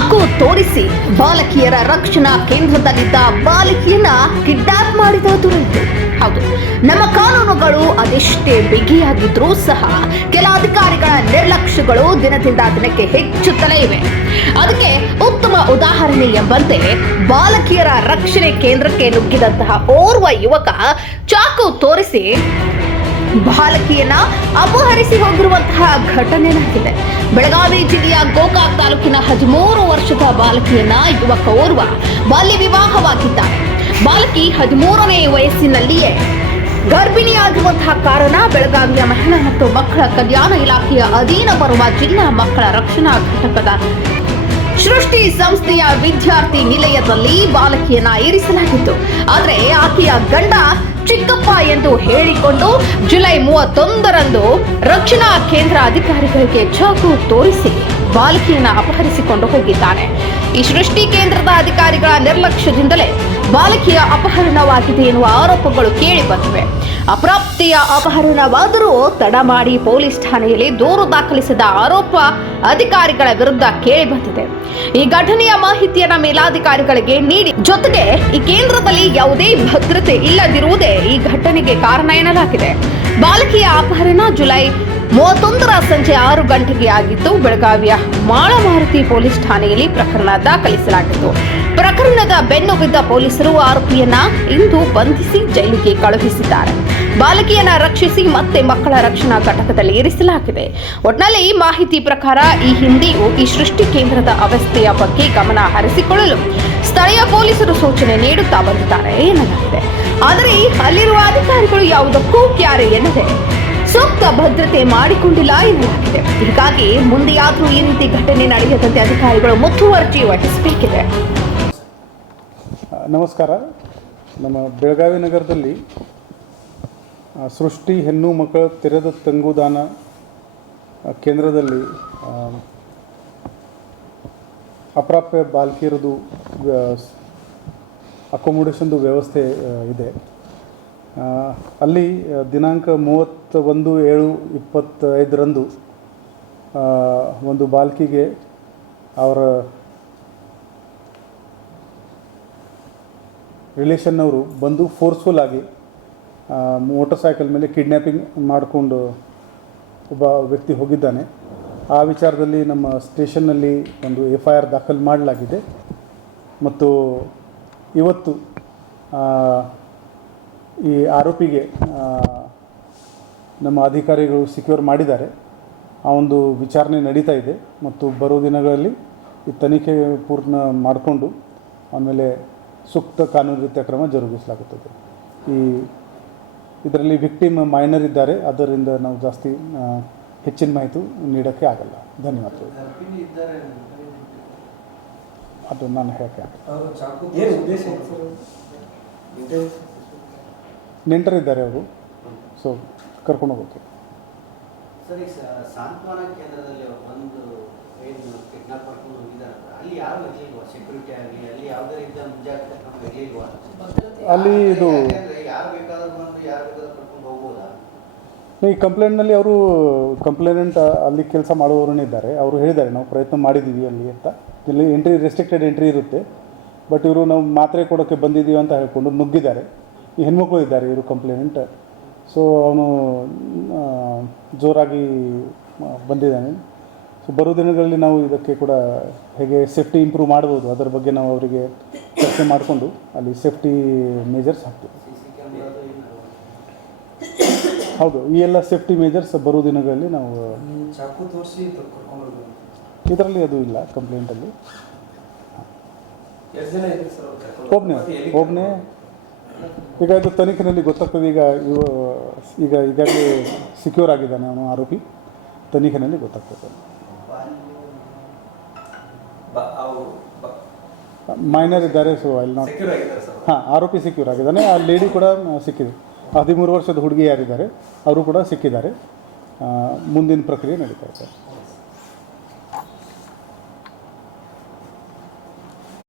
ಚಾಕು ತೋರಿಸಿ. ಬಾಲಕಿಯರ ರಕ್ಷಣಾ ಕೇಂದ್ರದಲ್ಲಿದ್ದ ಬಾಲಕಿಯನ್ನ ಕಿಡ್ನಾಪ್ ಮಾಡಿದ ದುರಂತ. ಹೌದು, ನಮ್ಮ ಕಾನೂನುಗಳು ಅದೆಷ್ಟೇ ಬಿಗಿಯಾಗಿದ್ರೂ ಸಹ ಕೆಲ ಅಧಿಕಾರಿಗಳ ನಿರ್ಲಕ್ಷ್ಯಗಳು ದಿನದಿಂದ ದಿನಕ್ಕೆ ಹೆಚ್ಚುತ್ತಲೇ ಇವೆ. ಅದಕ್ಕೆ ಉತ್ತಮ ಉದಾಹರಣೆ ಎಂಬಂತೆ ಬಾಲಕಿಯರ ರಕ್ಷಣೆ ಕೇಂದ್ರಕ್ಕೆ ನುಗ್ಗಿದಂತಹ ಓರ್ವ ಯುವಕ ಚಾಕು ತೋರಿಸಿ ಬಾಲಕಿಯನ್ನ ಅಪಹರಿಸಿ ಹೋಗಿರುವಂತಹ ಘಟನೆ ನಡೆದಿದೆ ಬೆಳಗಾವಿ ಜಿಲ್ಲೆಯ ಗೋಕಾಕ್ ತಾಲೂಕಿನ ಹದಿಮೂರು ವರ್ಷದ ಬಾಲಕಿಯನ್ನ ಯುವಕ ಓರ್ವ ಬಾಲ್ಯ ವಿವಾಹವಾಗಿದ್ದಾರೆ ಬಾಲಕಿ ಹದಿಮೂರನೇ ವಯಸ್ಸಿನಲ್ಲಿಯೇ ಗರ್ಭಿಣಿಯಾಗಿರುವಂತಹ ಕಾರಣ ಬೆಳಗಾವಿಯ ಮಹಿಳಾ ಮತ್ತು ಮಕ್ಕಳ ಕಲ್ಯಾಣ ಇಲಾಖೆಯ ಅಧೀನ ಬರುವ ಜಿಲ್ಲಾ ಮಕ್ಕಳ ರಕ್ಷಣಾ ಘಟಕದ ಸೃಷ್ಟಿ ಸಂಸ್ಥೆಯ ವಿದ್ಯಾರ್ಥಿ ನಿಲಯದಲ್ಲಿ ಬಾಲಕಿಯನ್ನ ಇರಿಸಲಾಗಿತ್ತು. ಆದರೆ ಆಕೆಯ ಗಂಡ ಚಿಕ್ಕಪ್ಪ ಎಂದು ಹೇಳಿಕೊಂಡು ಜುಲೈ ಮೂವತ್ತೊಂದರಂದು ರಕ್ಷಣಾ ಕೇಂದ್ರ ಅಧಿಕಾರಿಗಳಿಗೆ ಚಾಕು ತೋರಿಸಿ ಬಾಲಕಿಯನ್ನ ಅಪಹರಿಸಿಕೊಂಡು ಹೋಗಿದ್ದಾನೆ. ಈ ಸೃಷ್ಟಿ ಕೇಂದ್ರದ ಅಧಿಕಾರಿಗಳ ನಿರ್ಲಕ್ಷ್ಯದಿಂದಲೇ ಬಾಲಕಿಯ ಅಪಹರಣವಾಗಿದೆ ಎನ್ನುವ ಆರೋಪಗಳು ಕೇಳಿ ಬಂದಿವೆ. ಅಪ್ರಾಪ್ತಿಯ ಅಪಹರಣವಾದರೂ ತಡ ಮಾಡಿ ಪೊಲೀಸ್ ಠಾಣೆಯಲ್ಲಿ ದೂರು ದಾಖಲಿಸಿದ ಆರೋಪ ಅಧಿಕಾರಿಗಳ ವಿರುದ್ಧ ಕೇಳಿ ಬಂದಿದೆ. ಈ ಘಟನೆಯ ಮಾಹಿತಿಯನ್ನ ಮೇಲಾಧಿಕಾರಿಗಳಿಗೆ ನೀಡಿ. ಜೊತೆಗೆ ಈ ಕೇಂದ್ರದಲ್ಲಿ ಯಾವುದೇ ಭದ್ರತೆ ಇಲ್ಲದಿರುವುದೇ ಈ ಘಟನೆಗೆ ಕಾರಣ ಎನ್ನಲಾಗಿದೆ. ಬಾಲಕಿಯ ಅಪಹರಣ ಜುಲೈ ಮೂವತ್ತೊಂದರ ಸಂಜೆ ಆರು ಗಂಟೆಗೆ ಆಗಿದ್ದು, ಬೆಳಗಾವಿಯ ಮಾಳಮಾರುತಿ ಪೊಲೀಸ್ ಠಾಣೆಯಲ್ಲಿ ಪ್ರಕರಣ ದಾಖಲಿಸಲಾಗಿತ್ತು. ಪ್ರಕರಣದ ಬೆನ್ನು ಬಿದ್ದ ಪೊಲೀಸರು ಆರೋಪಿಯನ್ನ ಇಂದು ಬಂಧಿಸಿ ಜೈಲಿಗೆ ಕಳುಹಿಸಿದ್ದಾರೆ. ಬಾಲಕಿಯನ್ನ ರಕ್ಷಿಸಿ ಮತ್ತೆ ಮಕ್ಕಳ ರಕ್ಷಣಾ ಘಟಕದಲ್ಲಿ ಇರಿಸಲಾಗಿದೆ. ಒಟ್ನಲ್ಲಿ ಮಾಹಿತಿ ಪ್ರಕಾರ ಈ ಹಿಂದೆಯೂ ಈ ಸೃಷ್ಟಿ ಕೇಂದ್ರದ ಅವಸ್ಥೆಯ ಬಗ್ಗೆ ಗಮನ ಹರಿಸಿಕೊಳ್ಳಲು ಸ್ಥಳೀಯ ಪೊಲೀಸರು ಸೂಚನೆ ನೀಡುತ್ತಾ ಬಂದಿದ್ದಾರೆ. ಎನ್ನಲಾಗಿದೆ ಆದರೆ ಅಲ್ಲಿರುವ ಅಧಿಕಾರಿಗಳು ಯಾವುದಕ್ಕೂ ಕ್ಯಾರೆ ಎನ್ನದೆ ಸೂಕ್ತ ಭದ್ರತೆ ಮಾಡಿಕೊಂಡಿಲ್ಲ ಎನ್ನಲಾಗಿದೆ. ಹೀಗಾಗಿ ಮುಂದೆಯಾದರೂ ಈ ರೀತಿ ಘಟನೆ ನಡೆಯದಂತೆ ಅಧಿಕಾರಿಗಳು ಮುತುವರ್ಜಿ ವಹಿಸಬೇಕಿದೆ. ನಮಸ್ಕಾರ. ನಮ್ಮ ಬೆಳಗಾವಿ ನಗರದಲ್ಲಿ ಸೃಷ್ಟಿ ಹೆಣ್ಣು ಮಕ್ಕಳ ತೆರೆದ ತಂಗುದಾನ ಕೇಂದ್ರದಲ್ಲಿ ಅಪ್ರಾಪ್ಯ ಬಾಲಕಿಯರದು ಅಕೊಮೊಡೇಷನ್ದು ವ್ಯವಸ್ಥೆ ಇದೆ. ಅಲ್ಲಿ ದಿನಾಂಕ ಮೂವತ್ತ ಒಂದು ಏಳು ಇಪ್ಪತ್ತೈದರಂದು ಒಂದು ಬಾಲಕಿಗೆ ಅವರ ರಿಲೇಷನ್ನವರು ಬಂದು ಫೋರ್ಸ್ಫುಲ್ ಆಗಿ ಮೋಟರ್ ಸೈಕಲ್ ಮೇಲೆ ಕಿಡ್ನ್ಯಾಪಿಂಗ್ ಮಾಡಿಕೊಂಡು ಒಬ್ಬ ವ್ಯಕ್ತಿ ಹೋಗಿದ್ದಾನೆ. ಆ ವಿಚಾರದಲ್ಲಿ ನಮ್ಮ ಸ್ಟೇಷನ್ನಲ್ಲಿ ಒಂದು ಎಫ್ ಐ ಆರ್ ದಾಖಲು ಮಾಡಲಾಗಿದೆ. ಮತ್ತು ಇವತ್ತು ಈ ಆರೋಪಿಗೆ ನಮ್ಮ ಅಧಿಕಾರಿಗಳು ಸಿಕ್ಯೂರ್ ಮಾಡಿದ್ದಾರೆ. ಆ ಒಂದು ವಿಚಾರಣೆ ನಡೀತಾ ಇದೆ. ಮತ್ತು ಬರೋ ದಿನಗಳಲ್ಲಿ ಈ ತನಿಖೆ ಪೂರ್ಣ ಮಾಡಿಕೊಂಡು, ಆಮೇಲೆ ಸೂಕ್ತ ಕಾನೂನು ರೀತಿಯ ಕ್ರಮ ಜರುಗಿಸಲಾಗುತ್ತದೆ. ಈ ಇದರಲ್ಲಿ ವಿಕ್ಟಿಮ್ ಮೈನರ್ ಇದ್ದಾರೆ. ಅದರಿಂದ ನಾವು ಜಾಸ್ತಿ ಹೆಚ್ಚಿನ ಮಾಹಿತಿ ನೀಡೋಕ್ಕೆ ಆಗಲ್ಲ. ಧನ್ಯವಾದಗಳು. ಅದು ನಾನು ಹೇಳಕ್ಕೆ ನೆಂಟರಿದ್ದಾರೆ ಅವರು. ಸೊ ಕರ್ಕೊಂಡು ಹೋಗ್ತೀವಿ ಸರಿ ಸಾಂತ್ವನ ಕೇಂದ್ರದಲ್ಲಿ ಬಂದು ಏನು ಕಿಡ್ನಾಪ್ ಮಾಡ್ಕೊಂಡು ಹೋಗಿದ್ದಾರೆ ಅಲ್ಲಿ ಯಾರು ಇರ್ಲಿಲ್ವಾ? ಸೆಕ್ಯೂರಿಟಿ ಆಗಲಿ ಅಲ್ಲಿ ಯಾವುದೇ ರೀತಿಯ ಮುಂಜಾಗ್ರತೆ ಕ್ರಮ ಇರ್ಲಿಲ್ವಾ? ಅಲ್ಲಿ ಇದು ಯಾರು ಬೇಕಾದ್ರೂ ಬಂದು ಯಾರು ಬೇಕಾದ್ರೂ ಕರ್ಕೊಂಡು ಹೋಗ್ಬೋದಾ? ಈ ಕಂಪ್ಲೇಂಟ್ನಲ್ಲಿ ಅವರು ಕಂಪ್ಲೇನೆಂಟ್ ಅಲ್ಲಿ ಕೆಲಸ ಮಾಡುವವರನ್ನೇ ಇದ್ದಾರೆ. ಅವರು ಹೇಳಿದ್ದಾರೆ ನಾವು ಪ್ರಯತ್ನ ಮಾಡಿದ್ದೀವಿ ಅಲ್ಲಿ ಅಂತ. ಇಲ್ಲಿ ಎಂಟ್ರಿ ರೆಸ್ಟ್ರಿಕ್ಟೆಡ್ ಎಂಟ್ರಿ ಇರುತ್ತೆ. ಬಟ್ ಇವರು ನಾವು ಮಾತ್ರೆ ಕೊಡೋಕ್ಕೆ ಬಂದಿದ್ದೀವಿ ಅಂತ ಹೇಳ್ಕೊಂಡು ನುಗ್ಗಿದ್ದಾರೆ. ಈ ಹೆಣ್ಮಕ್ಳು ಇದ್ದಾರೆ ಇವರು ಕಂಪ್ಲೇನೆಂಟ್ ಸೊ ಅವನು ಜೋರಾಗಿ ಬಂದಿದ್ದಾನೆ. ಸೊ ಬರೋ ದಿನಗಳಲ್ಲಿ ನಾವು ಇದಕ್ಕೆ ಕೂಡ ಹೇಗೆ ಸೇಫ್ಟಿ ಇಂಪ್ರೂವ್ ಮಾಡ್ಬೋದು ಅದರ ಬಗ್ಗೆ ನಾವು ಅವರಿಗೆ ಚರ್ಚೆ ಮಾಡಿಕೊಂಡು ಅಲ್ಲಿ ಸೇಫ್ಟಿ ಮೇಜರ್ಸ್ ಹಾಕ್ತೀವಿ. ಹೌದು ಈ ಎಲ್ಲ ಸೇಫ್ಟಿ ಮೇಜರ್ಸ್ ಬರೋ ದಿನಗಳಲ್ಲಿ ನಾವು ಇದರಲ್ಲಿ ಅದು ಇಲ್ಲ ಕಂಪ್ಲೇಂಟಲ್ಲಿ ಒಬ್ಬನೇ ಒಬ್ಬನೇ ಈಗ ಇದು ತನಿಖೆಯಲ್ಲಿ ಗೊತ್ತಾಗ್ತದೆ ಈಗ ಇವ ಈಗ ಈಗಾಗಲೇ ಸಿಕ್ಯೂರ್ ಆಗಿದ್ದಾನೆ ಅವನು ಆರೋಪಿ. ತನಿಖೆಯಲ್ಲಿ ಗೊತ್ತಾಗ್ತದೆ. ಮೈನರ್ ಇದ್ದಾರೆ ಸೊ ಅಲ್ಲಿ ನಾಟ್ ಹಾಂ ಆರೋಪಿ ಸಿಕ್ಯೂರ್ ಆಗಿದ್ದಾನೆ. ಆ ಲೇಡಿ ಕೂಡ ಸಿಕ್ಕಿದೆ. ಹದಿಮೂರು ವರ್ಷದ ಹುಡುಗಿ ಯಾರಿದ್ದಾರೆ ಅವರು ಕೂಡ ಸಿಕ್ಕಿದ್ದಾರೆ. ಮುಂದಿನ ಪ್ರಕ್ರಿಯೆ ನಡೀತಾ ಇದೆ.